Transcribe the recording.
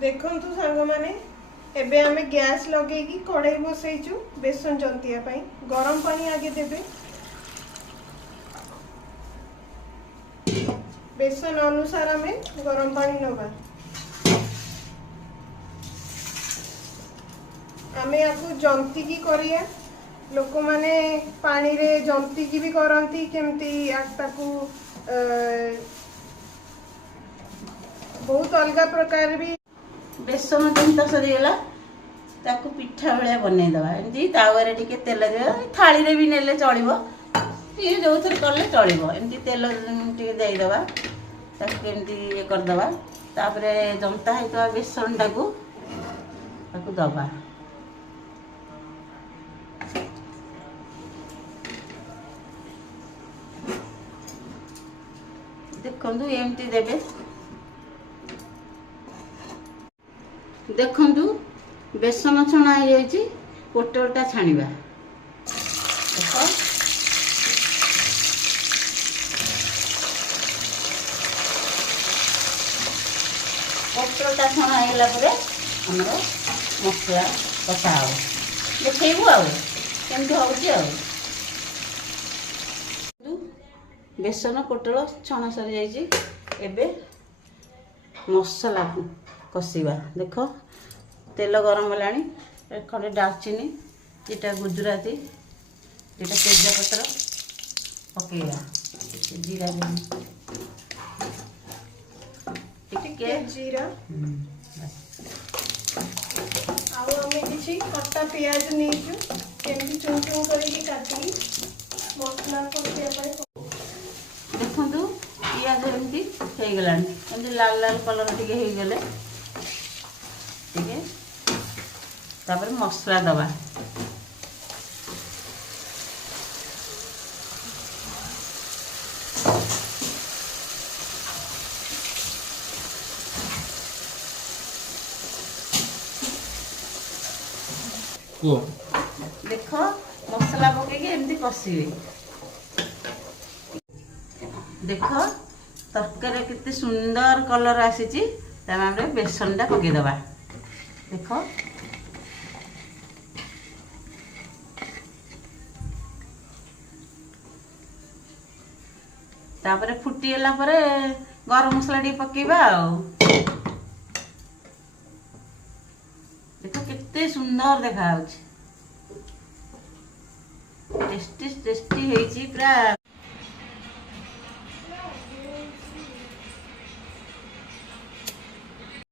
देखंतु सांग माने एबे आमे गैस लगे की कड़ाई बसैचु बेसन जंतिया पई गरम पानी आगे देबे बेसन अनुसार आमे गरम पानी नबा आमे याकू जंती की करिया लोक माने पानी रे जंती की भी करंती केमती ताकू बहुत अलग प्रकार भी बेसन जंता सरीगला ताकू पिठा भाया बनईदवा एमती तावे टिके तेल दे थाली रे भी नेले चलिबो ये जो थर कले चलिबो एमती तेल टिके देईदवा ताकू एमती ये करदवा तापरे जंता हेतवा बेसन टाकू ताकू दबा देखंतु एमती देबे देखंतु बेसन छणा हो जाइए पोटलटा छाणीबा देख पोटलटा छणा होगा पर आमर मसला कषा हो देखु आमती हो बेसन पोटल छणा सरी जाइए एबे मसला कषिबा देख तेल गरम है खंडे डालचीनी इटा गुजराती इटा तेजपत्र पकेगा जीरा टिके जीरा आउ हमें किसी कटा प्याज नहीं केमती चुन चुन करके काटी मसला कषिया पई देखंतु पियाज एमती हो गलानी एमती लाल लाल कलर टिके हो गले टिके तापर मसला दबा देख मसला पकईकि एमती कषिबे देख तरकारी केते सुंदर कलर आसी बेसन टा पकईदबा देख तापर फुटीगला पर गरम मसला टी पकेबा देख केते सुंदर देखा टेस्टी टेस्टी पूरा।